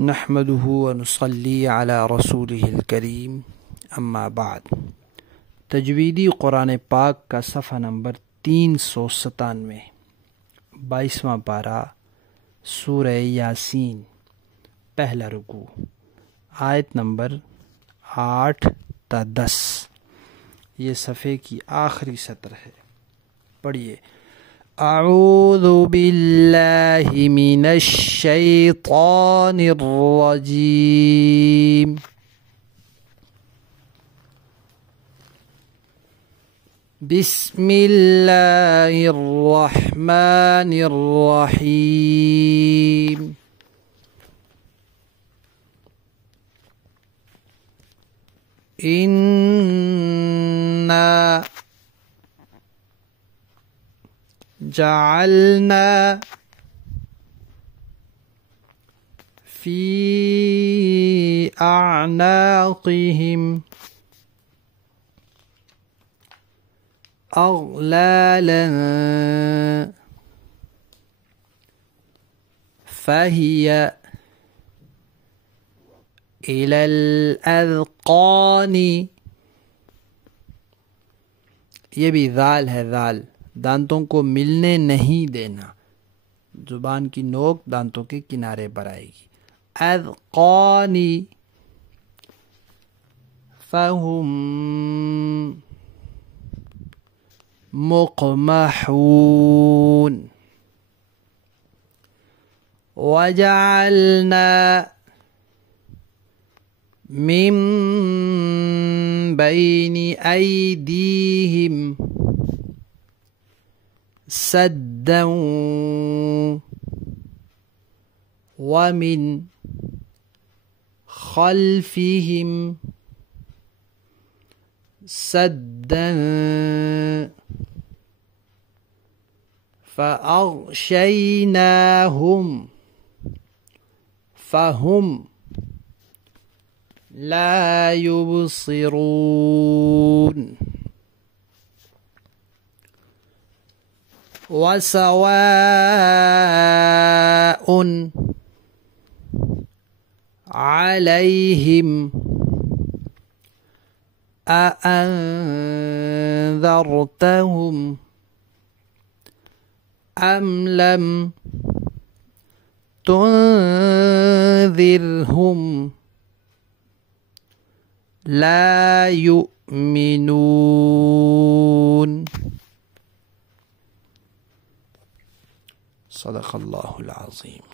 नहमदुहु व नुसल्ली अला रसूलिहिल करीम अम्मा बाद। तजवीदी कुरान पाक का सफ़ा नंबर 397, 22वां पारा, सूरह यासीन, पहला रुकू, आयत नंबर 8 ता 10। ये सफ़े की आखिरी सत्र है। पढ़िए। अऊज़ु बिल्लाहि मिनश शैतानिर रजीम। बिस्मिल्लाहिर रहमानिर रहीम। इन्ना जअलना फी अअनाक़िहिम अग़लालन फ़हिय इलल अज़क़ानी। ये भी ज़ाल है, ज़ाल दांतों को मिलने नहीं देना। जुबान की नोक दांतों के किनारे पर आएगी। अज़क़ानी फ़हुम मुक़महून। वजअलना मिन बैनि ऐदीहिम सद्दन वमिन खल्फिहिम सद्दन फ़अग़शयनाहुम फ़हुम ला युबसिरून। वसवाउन अलैहिम अअन्ज़रतहुम अम लम तुन्ज़िरहुम ला युमिनून। सदक़ल्लाहुल अज़ीम।